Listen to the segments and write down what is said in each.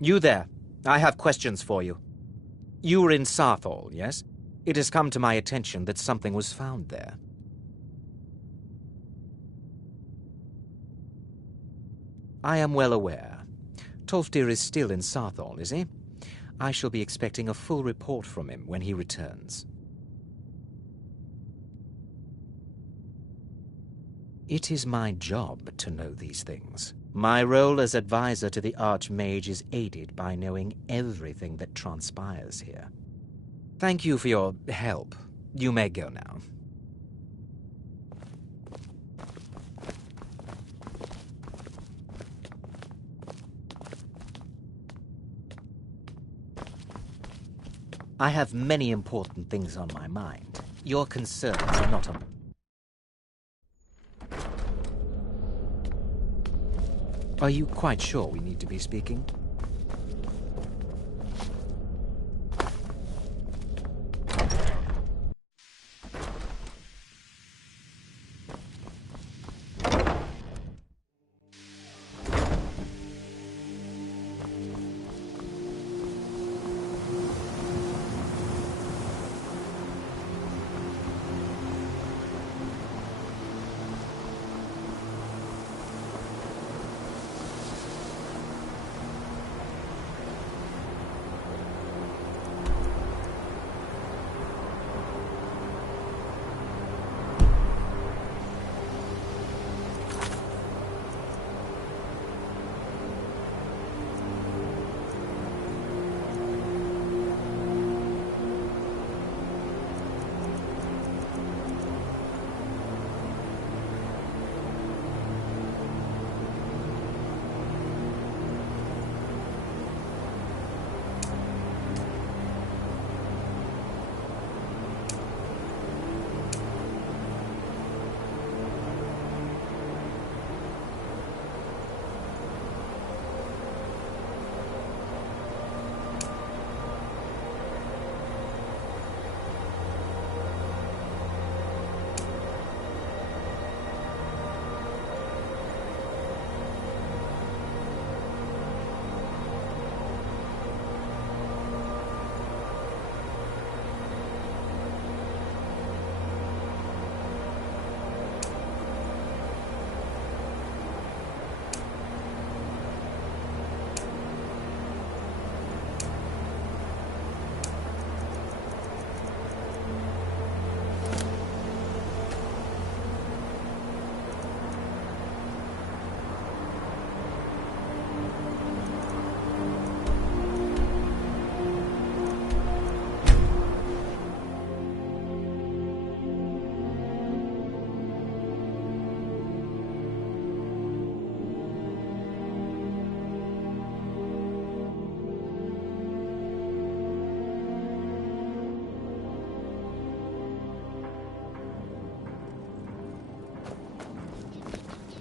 You there. I have questions for you. You were in Sarthal, yes? It has come to my attention that something was found there. I am well aware. Tolfdir is still in Sarthal, is he? I shall be expecting a full report from him when he returns. It is my job to know these things. My role as advisor to the Archmage is aided by knowing everything that transpires here. Thank you for your help. You may go now. I have many important things on my mind. Your concerns are not on... Are you quite sure we need to be speaking?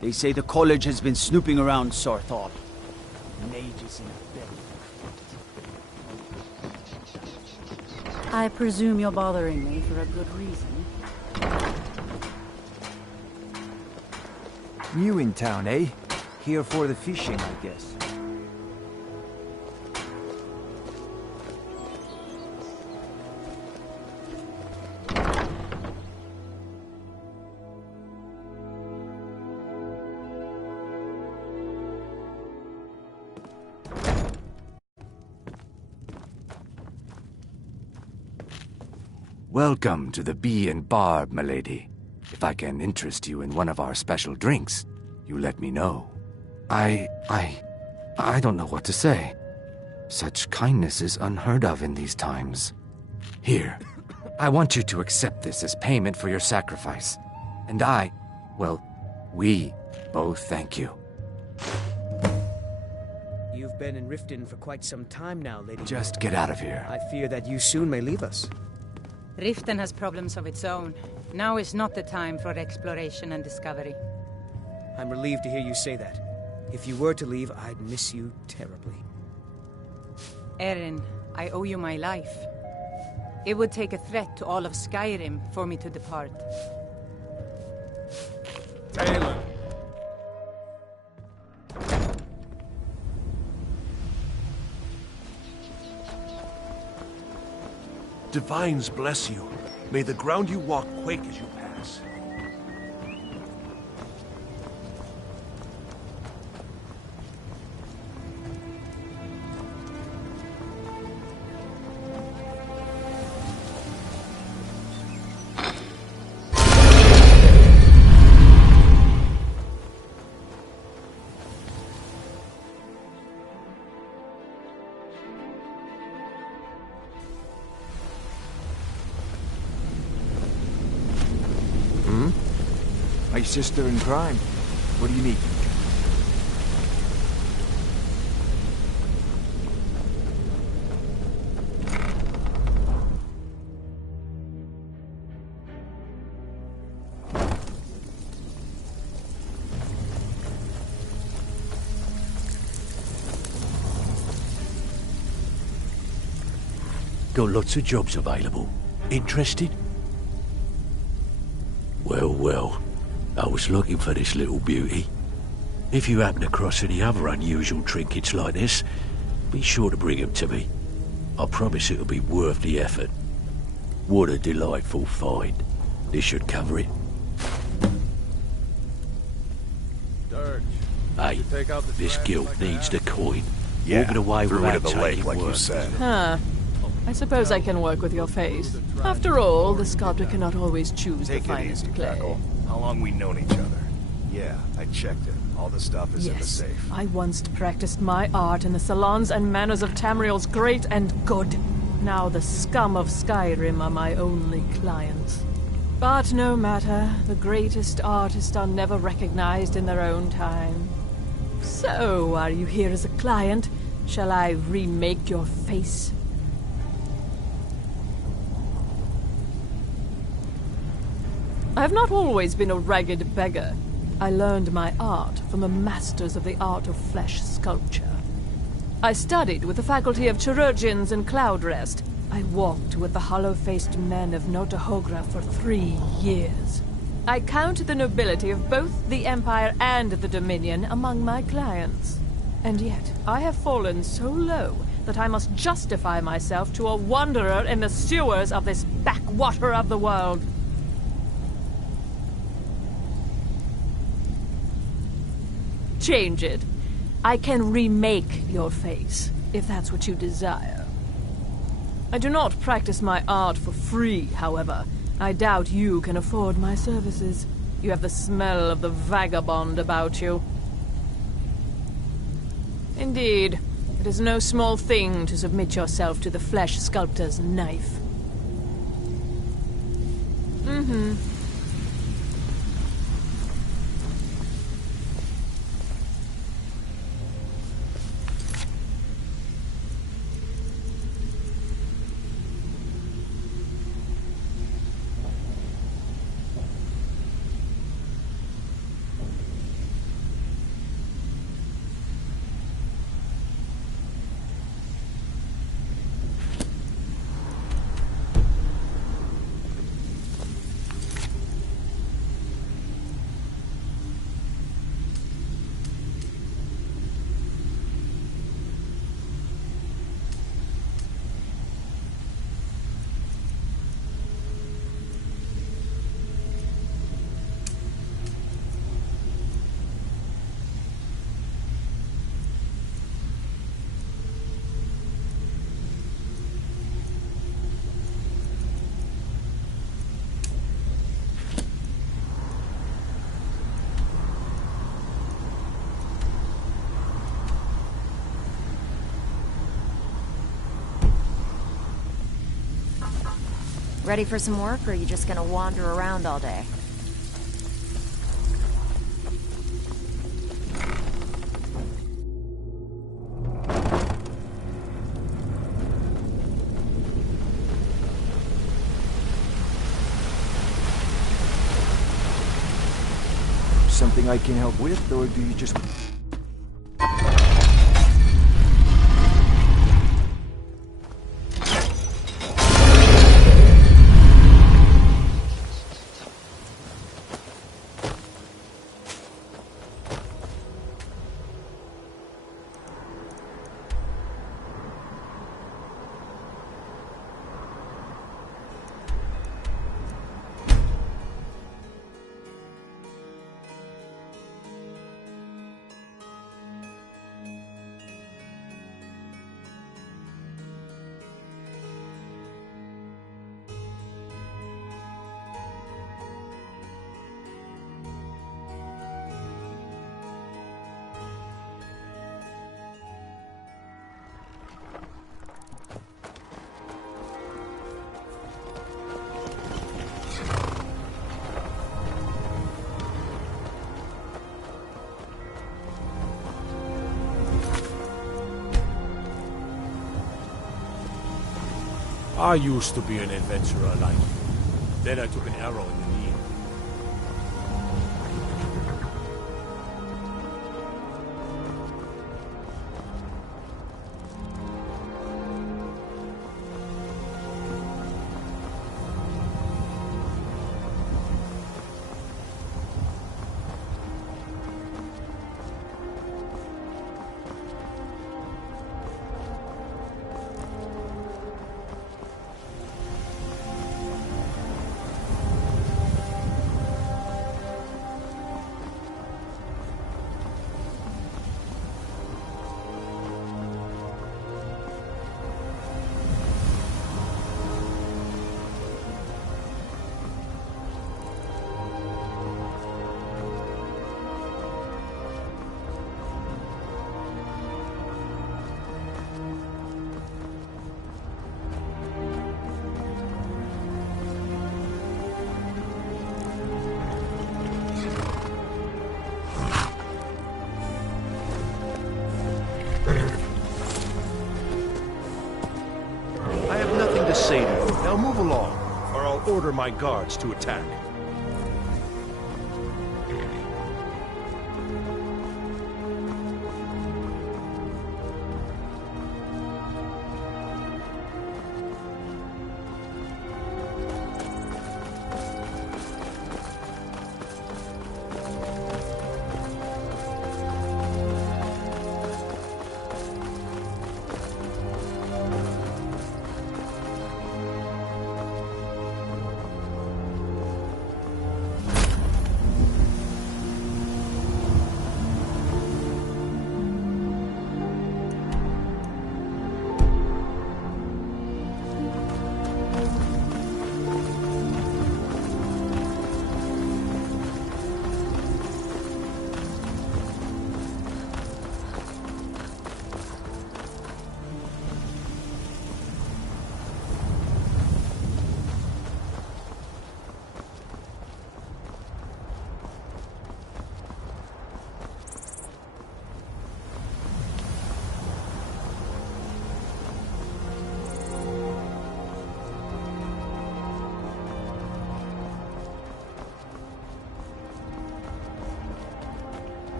They say the college has been snooping around Sarthal. Mages in a bed. I presume you're bothering me for a good reason. New in town, eh? Here for the fishing, I guess. Welcome to the Bee and Barb, milady. If I can interest you in one of our special drinks, you let me know. I don't know what to say. Such kindness is unheard of in these times. Here, I want you to accept this as payment for your sacrifice. And we both thank you. You've been in Riften for quite some time now, Lady. Just get out of here. I fear that you soon may leave us. Riften has problems of its own. Now is not the time for exploration and discovery. I'm relieved to hear you say that. If you were to leave, I'd miss you terribly. Erin, I owe you my life. It would take a threat to all of Skyrim for me to depart. Divines bless you. May the ground you walk quake as you pass. My sister in crime. What do you need? Got lots of jobs available. Interested? Well, I was looking for this little beauty. If you happen across any other unusual trinkets like this, be sure to bring them to me. I promise it'll be worth the effort. What a delightful find. This should cover it. Dirge, Hey, take out the this trash guilt like I needs the have? coin. Yeah, Walking away threw it without in the lake taking like you work. said. Huh. I suppose I can work with your face. After all, the sculptor cannot always choose Take the it finest easy, clay. Crackle. How long we known each other? Yeah, I checked it. All the stuff is in the Yes, safe. I once practiced my art in the salons and manners of Tamriel's great and good. Now the scum of Skyrim are my only clients. But no matter, the greatest artists are never recognized in their own time. So, are you here as a client? Shall I remake your face? I have not always been a ragged beggar. I learned my art from the masters of the art of flesh sculpture. I studied with the faculty of chirurgeons in Cloudrest. I walked with the hollow-faced men of Notahogra for 3 years. I count the nobility of both the Empire and the Dominion among my clients. And yet, I have fallen so low that I must justify myself to a wanderer in the sewers of this backwater of the world. Change it. I can remake your face, if that's what you desire. I do not practice my art for free, however. I doubt you can afford my services. You have the smell of the vagabond about you. Indeed, it is no small thing to submit yourself to the flesh sculptor's knife. Mm-hmm. Ready for some work, or are you just gonna wander around all day? Something I can help with, or do you just... I used to be an adventurer like you. Then I took an arrow in the knee. I have nothing to say to you. Now move along, or I'll order my guards to attack.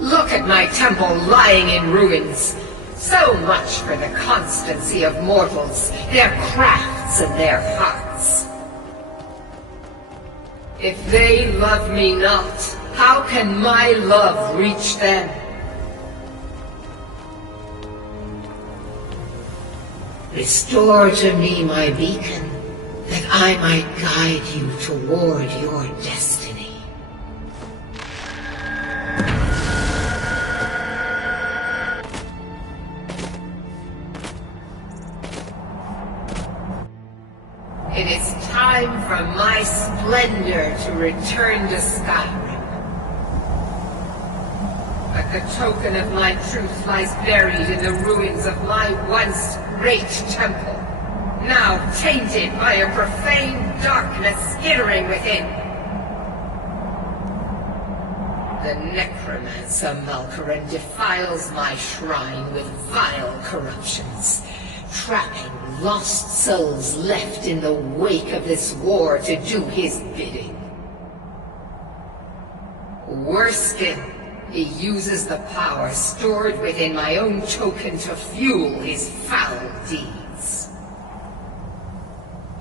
Look at my temple lying in ruins. So much for the constancy of mortals, their crafts and their hearts. If they love me not, how can my love reach them? Restore to me my beacon, that I might guide you toward your destiny. It is time for my splendor to return to Skyrim. But the token of my truth lies buried in the ruins of my once great temple, now tainted by a profane darkness skittering within. The necromancer Malkoran defiles my shrine with vile corruptions, trapping lost souls left in the wake of this war to do his bidding. Worse still, he uses the power stored within my own token to fuel his foul deeds.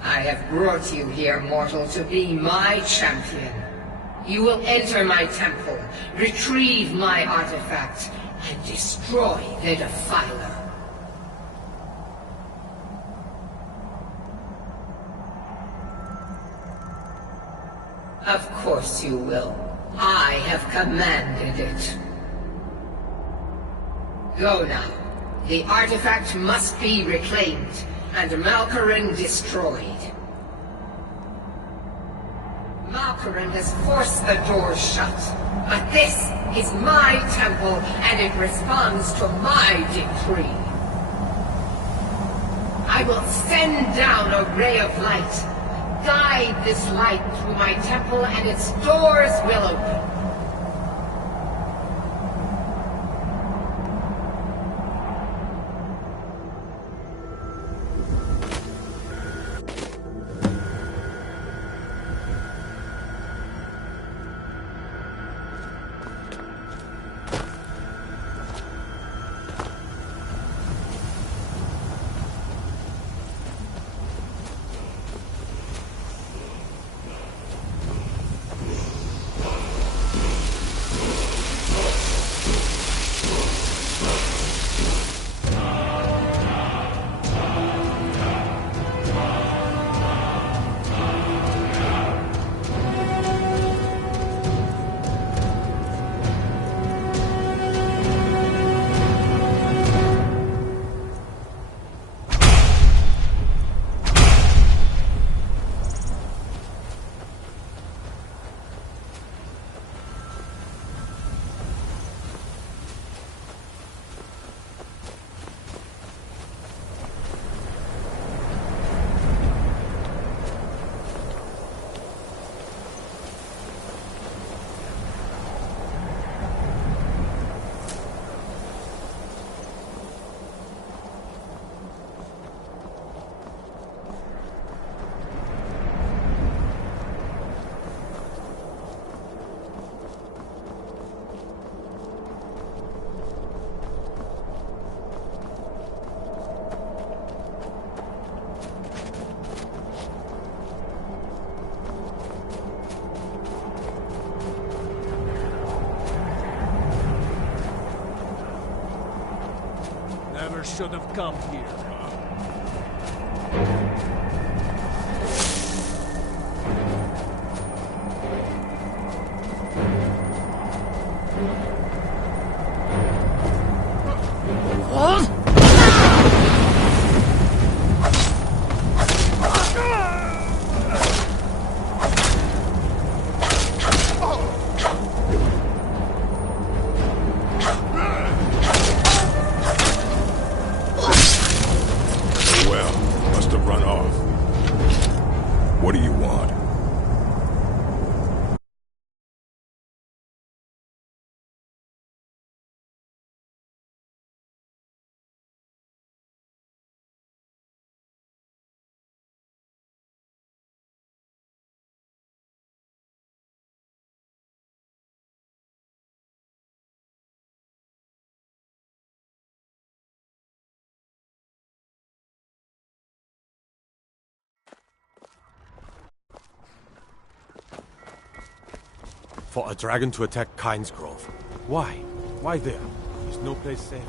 I have brought you here, mortal, to be my champion. You will enter my temple, retrieve my artifact, and destroy the Defiler. Of course you will. I have commanded it. Go now. The artifact must be reclaimed, and Malkoran destroyed. Malkoran has forced the doors shut, but this is my temple, and it responds to my decree. I will send down a ray of light. Guide this light through my temple, and its doors will open. should have come here. What do you want? For a dragon to attack Kyne's Grove. Why? Why there? Is no place safe?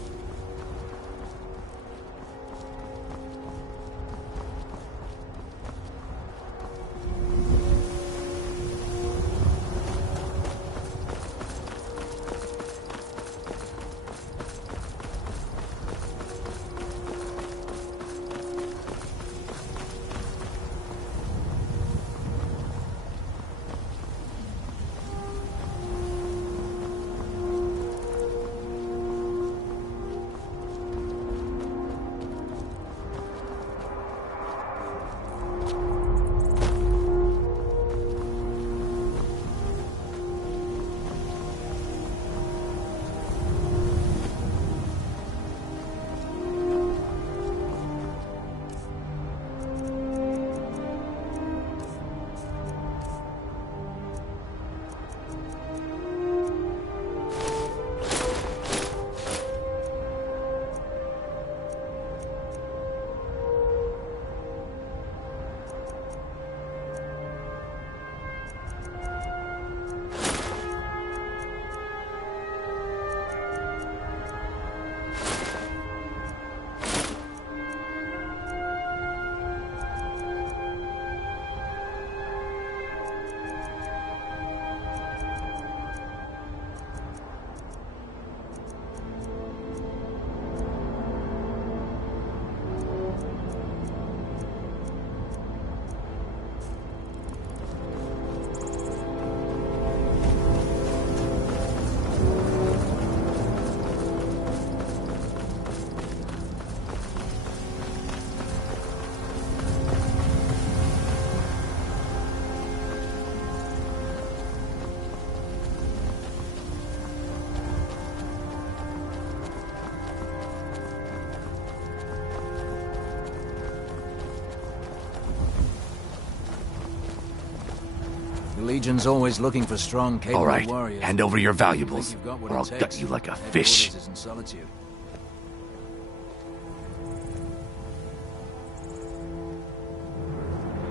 The Legion's always looking for strong, capable All right, warriors. hand over your You think valuables, you've got what or it I'll takes? gut you like a fish. Headquarters is in Solitude.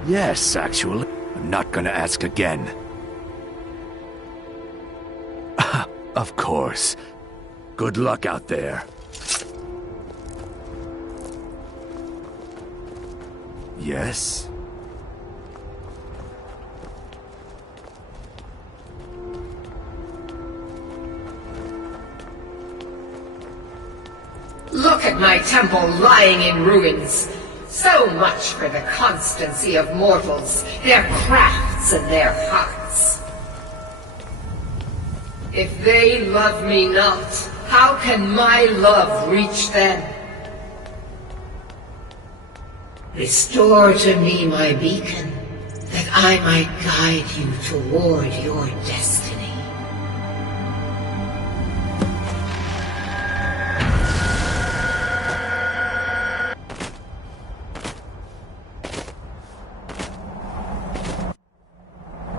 Yes, actually. I'm not gonna ask again. Of course. Good luck out there. Yes? Look at my temple lying in ruins. So much for the constancy of mortals, their crafts and their hearts. If they love me not, how can my love reach them? Restore to me my beacon, that I might guide you toward your destiny.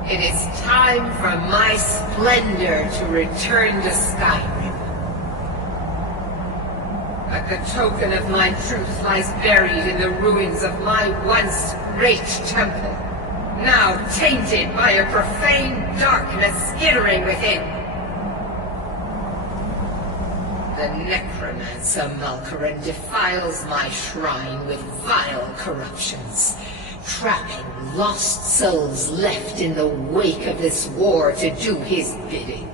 It is time for my splendor to return to Skyrim. But the token of my truth lies buried in the ruins of my once great temple, now tainted by a profane darkness skittering within. The necromancer Malkaran defiles my shrine with vile corruptions, trapping lost souls left in the wake of this war to do his bidding.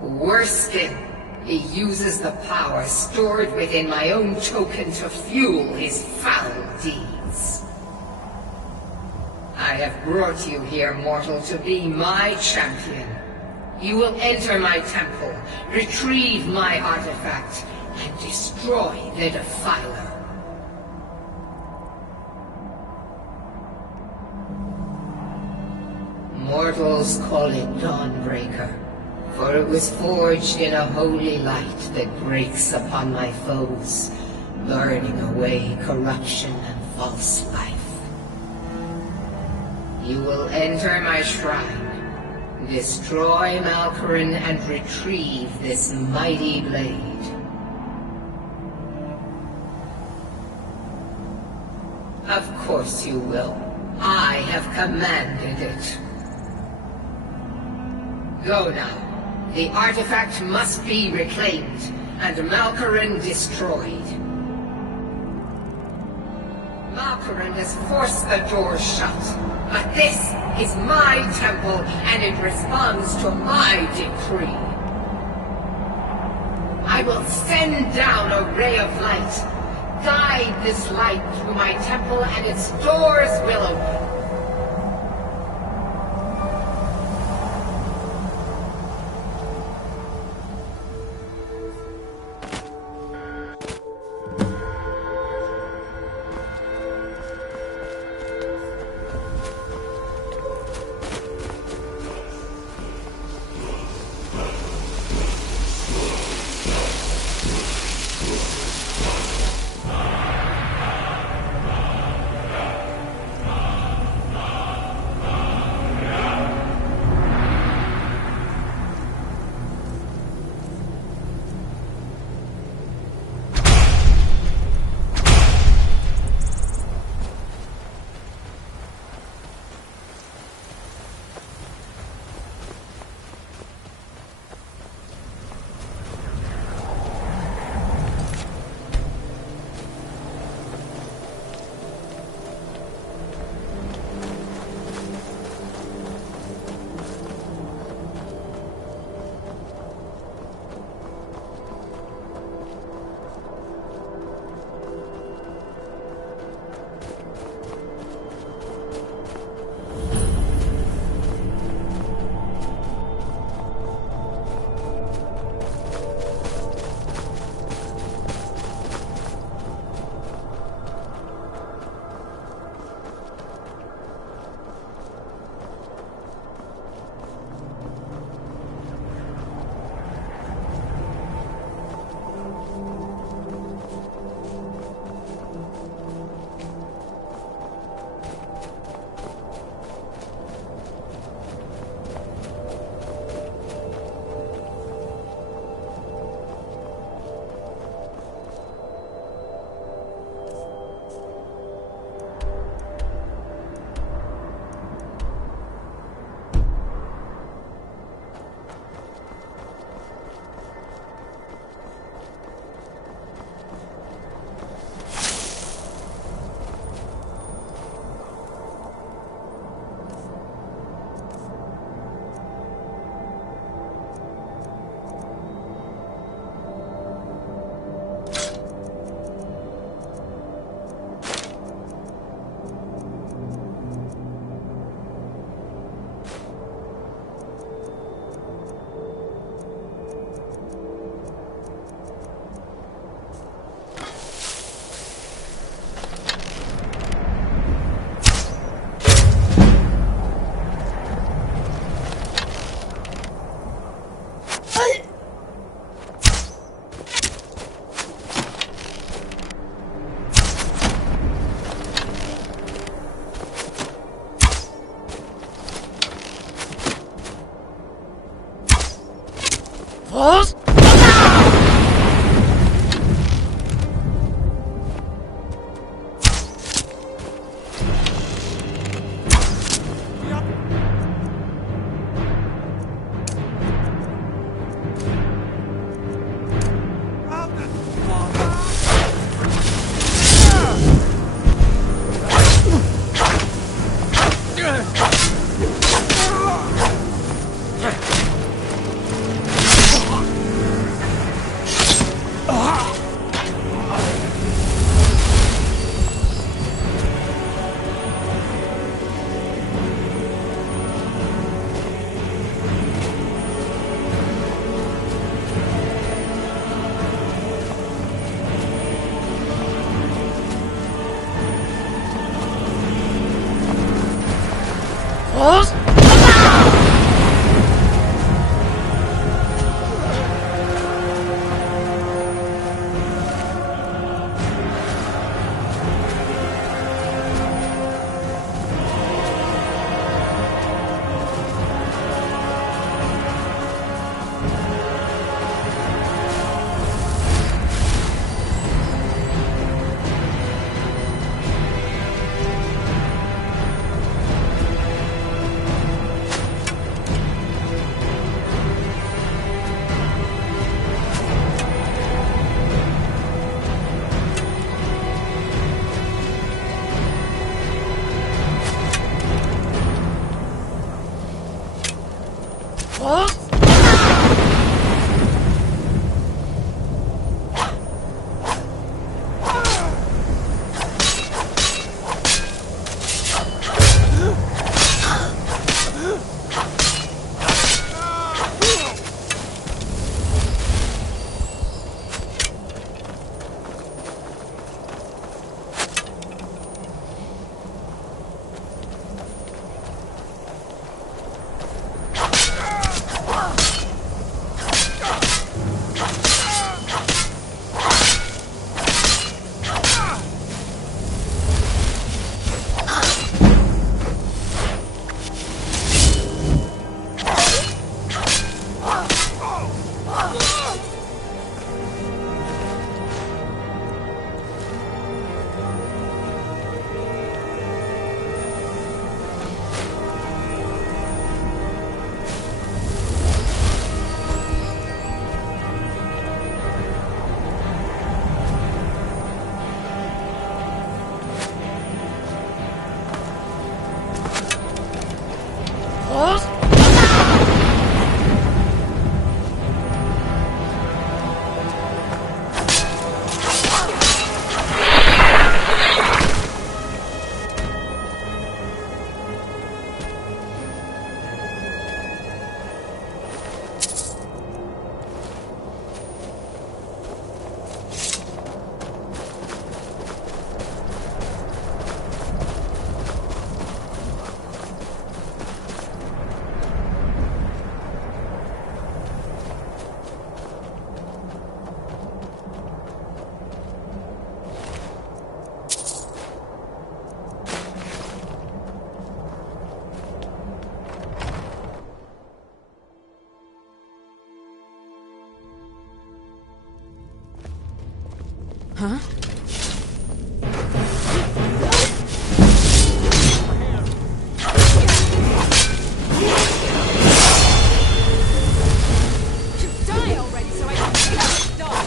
Worse still, he uses the power stored within my own token to fuel his foul deeds. I have brought you here, mortal, to be my champion. You will enter my temple, retrieve my artifact, and destroy the Defiler. Mortals call it Dawnbreaker, for it was forged in a holy light that breaks upon my foes, burning away corruption and false life. You will enter my shrine, destroy Malkaran, and retrieve this mighty blade. Of course you will. I have commanded it. Go now. The artifact must be reclaimed, and Malkaran destroyed. Malkaran has forced the doors shut, but this is my temple, and it responds to my decree. I will send down a ray of light, guide this light through my temple, and its doors will open. Huh? Die already so I can see how it's done.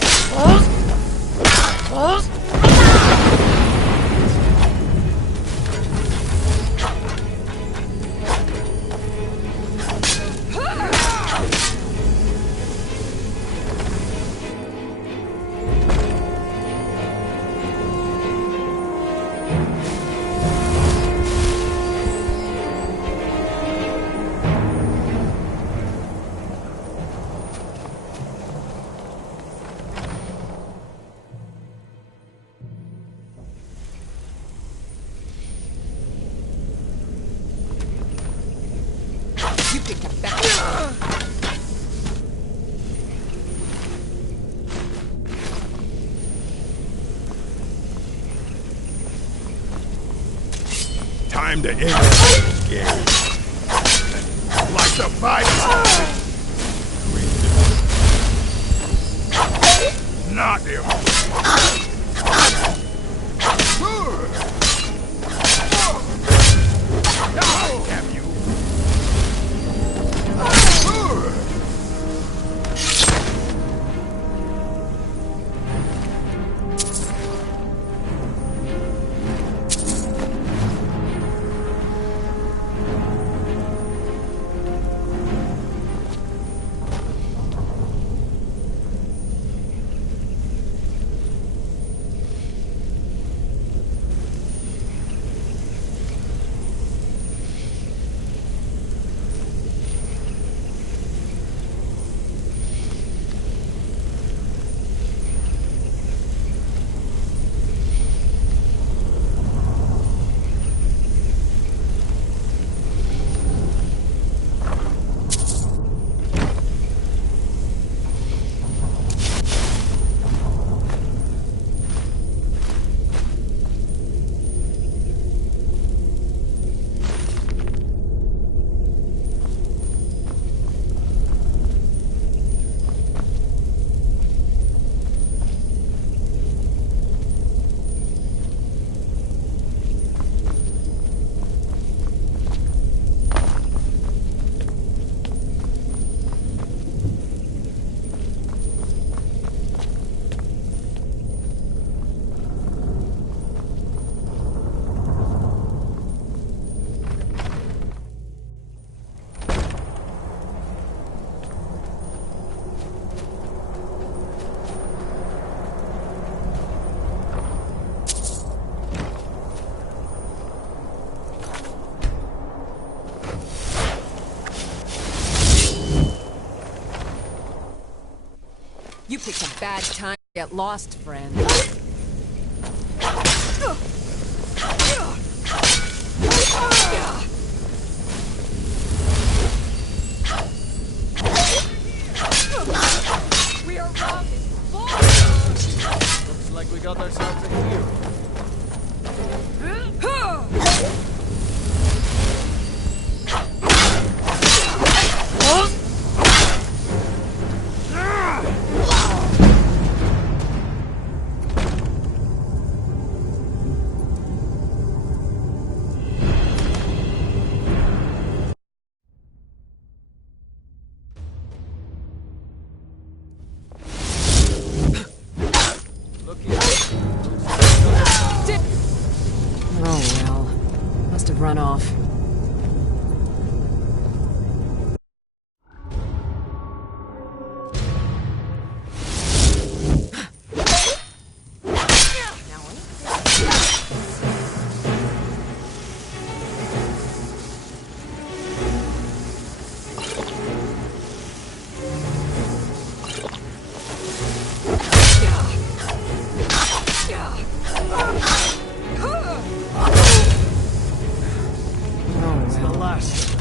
You can come back. Time to end this game. Like the fight. Not him. Have you? bad time to get lost, friend. We are robbed. Looks like we got ourselves a hero. Oh well. Must have run off.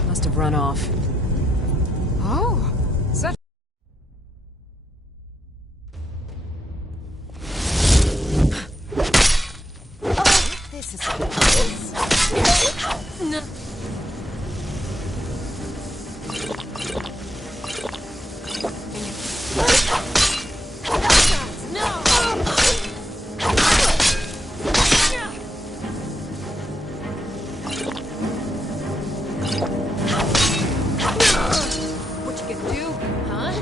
Must have run off. Oh, such. This is... No. What you gonna do, huh?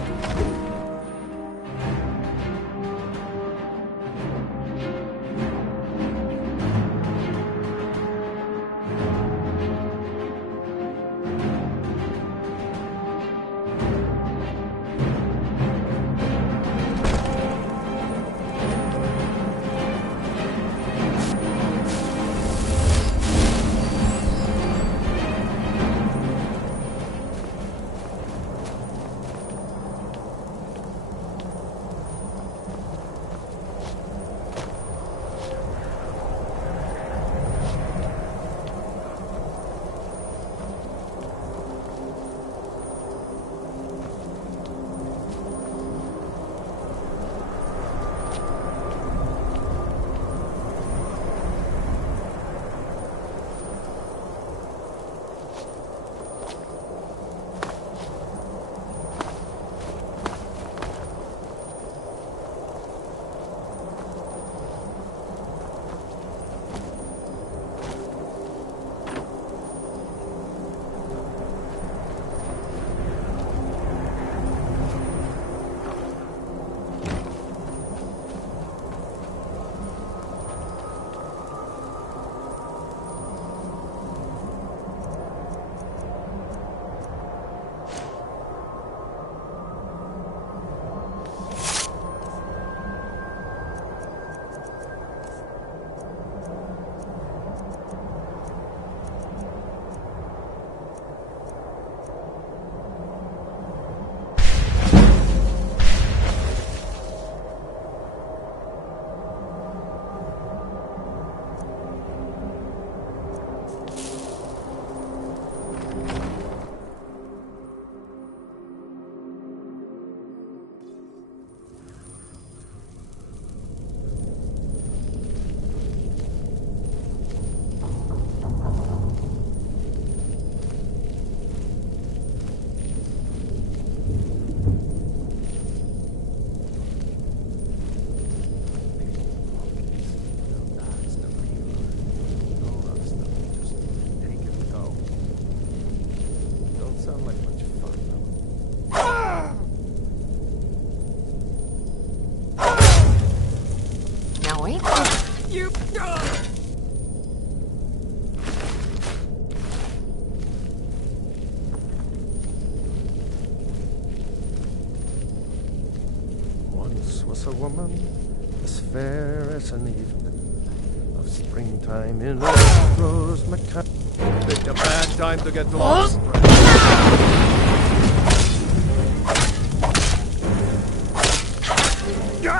was a woman as fair as an evening of springtime in a rose macaw. Picked a bad time to get lost. Ah!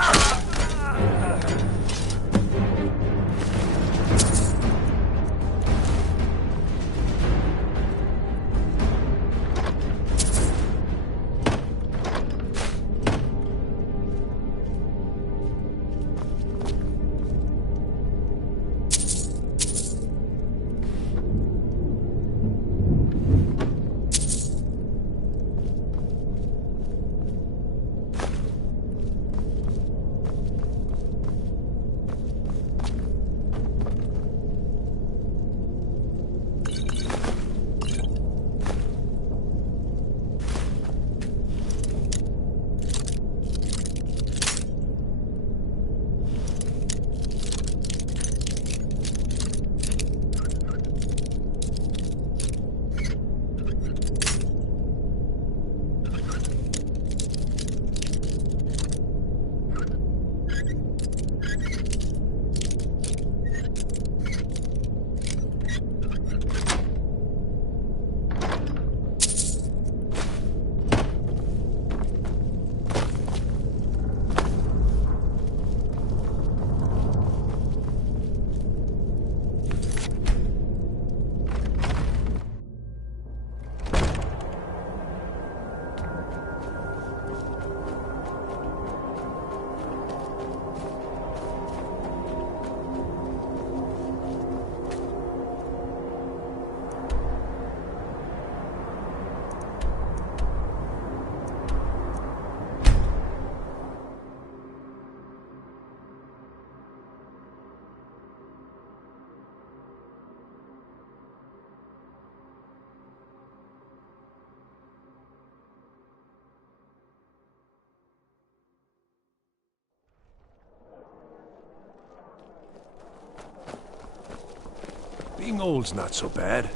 Being old's not so bad.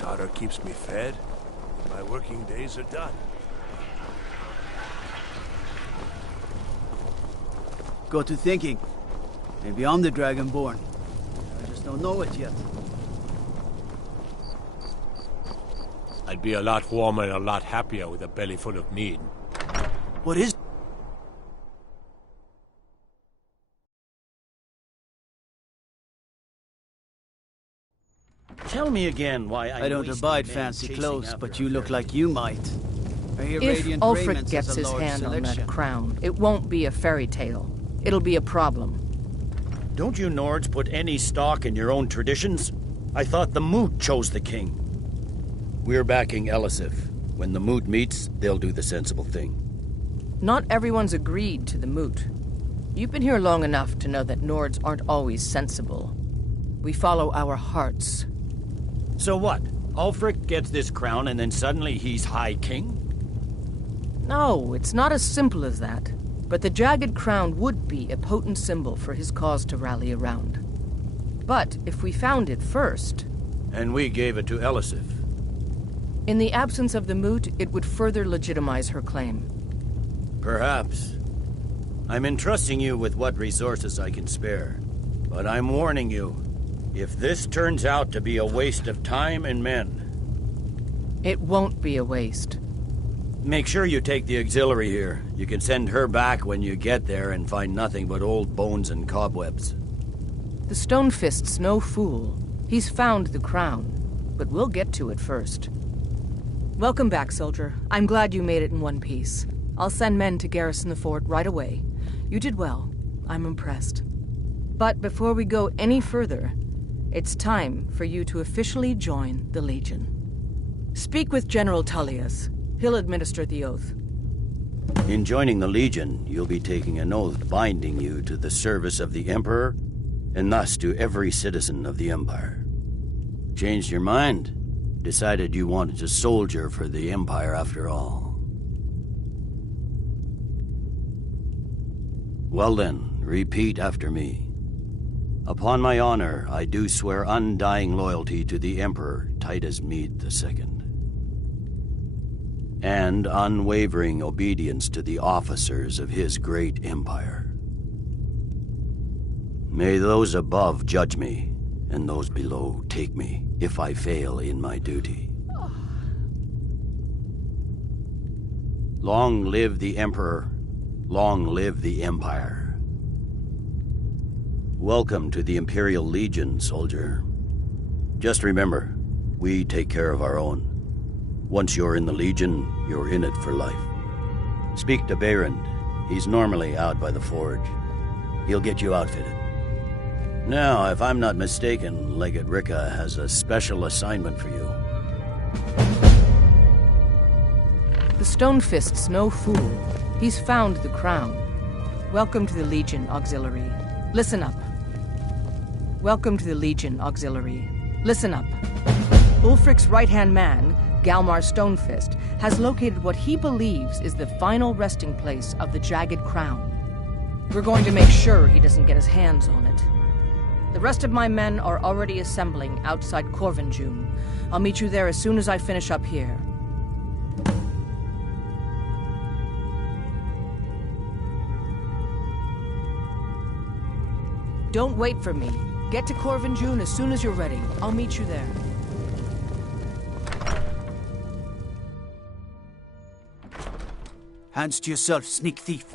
Daughter keeps me fed. My working days are done. Got to thinking. Maybe I'm the Dragonborn. I just don't know it yet. I'd be a lot warmer and a lot happier with a belly full of mead. What is... Tell me again why I don't abide fancy clothes, but you look like you might. I hear If Radiant Ulfric Raiment gets has a his large hand on that selection. crown, it won't be a fairy tale. It'll be a problem. Don't you Nords put any stock in your own traditions? I thought the Moot chose the king. We're backing Elisif. When the Moot meets, they'll do the sensible thing. Not everyone's agreed to the moot. You've been here long enough to know that Nords aren't always sensible. We follow our hearts. So what? Ulfric gets this crown and then suddenly he's High King? No, it's not as simple as that. But the jagged crown would be a potent symbol for his cause to rally around. But if we found it first... And we gave it to Elisif. In the absence of the moot, it would further legitimize her claim. Perhaps. I'm entrusting you with what resources I can spare. But I'm warning you, if this turns out to be a waste of time and men... It won't be a waste. Make sure you take the auxiliary here. You can send her back when you get there and find nothing but old bones and cobwebs. The Stonefist's no fool. He's found the crown. But we'll get to it first. Welcome back, soldier. I'm glad you made it in one piece. I'll send men to garrison the fort right away. You did well. I'm impressed. But before we go any further, it's time for you to officially join the Legion. Speak with General Tullius. He'll administer the oath. In joining the Legion, you'll be taking an oath binding you to the service of the Emperor, and thus to every citizen of the Empire. Changed your mind? Decided you wanted to soldier for the Empire after all. Well then, repeat after me. Upon my honor, I do swear undying loyalty to the Emperor Titus Mede II. And unwavering obedience to the officers of his great empire. May those above judge me, and those below take me, if I fail in my duty. Long live the Emperor, long live the Empire. Welcome to the Imperial Legion, soldier. Just remember, we take care of our own. Once you're in the Legion, you're in it for life. Speak to Behrend. He's normally out by the forge. He'll get you outfitted. Now, if I'm not mistaken, Legate Ricka has a special assignment for you. The Stonefist's no fool. He's found the crown. Welcome to the Legion, Auxiliary. Listen up. Welcome to the Legion, Auxiliary. Listen up. Ulfric's right-hand man, Galmar Stonefist, has located what he believes is the final resting place of the Jagged Crown. We're going to make sure he doesn't get his hands on it. The rest of my men are already assembling outside Corvinjune. I'll meet you there as soon as I finish up here. Don't wait for me. Get to Corvinjune as soon as you're ready. I'll meet you there. Hands to yourself, sneak thief.